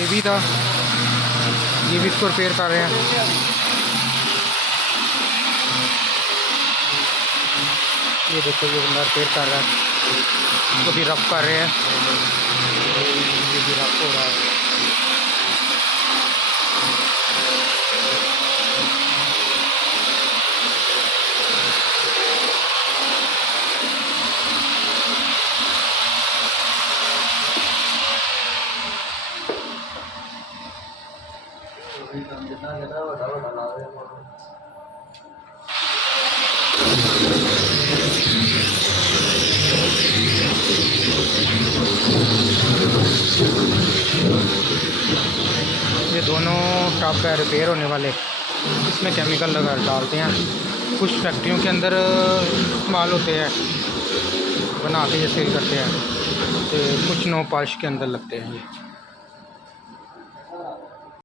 ये भी था, ये भी इसको रिपेयर कर रहे हैं। ये देखो ये बंदा रिपेयर कर रहा है, इसको भी रफ कर रहे हैं, ये भी रफ हो रहा है। ये दोनों टॉप है रिपेयर होने वाले, इसमें केमिकल लगा डालते हैं। कुछ फैक्ट्रियों के अंदर इस्तेमाल होते हैं, बना के ये सेल करते हैं, तो कुछ नो पॉलिश के अंदर लगते हैं ये।